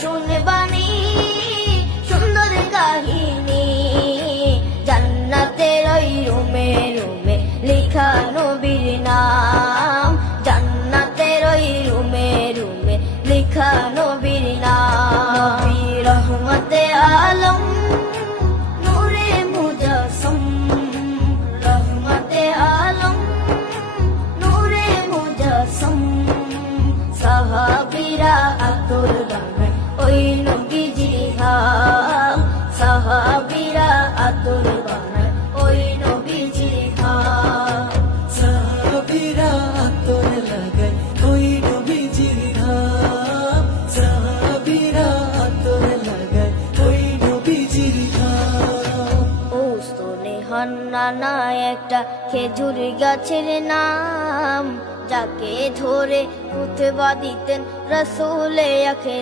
শুনবানি সুন্দর কাহিনী, জান্নাতের ওই রুমে রুমে লেখা নবীর নাম, জান্নাতের ওই রুমে রুমে লেখা নবীর নাম। নবী রহমতে আলম নূরে মুজাসসম, রহমতে আলম নূরে মুজাসসম। সাহাবীরা আতর বানায় ওই নবীজির ঘাম, সাহাবীরা আতর বানায় ওই নবীজির ঘাম। সাহাবীরা আতর লাগায় ওই নবীজির ঘাম, সাহাবীরা আতর লাগায় ওই নবীজির ঘাম। ওস্তনে হান্নানা একটা খেজুর গাছের নাম, যাকে ধরে খুতবা দিতেন রাসূলে আখির।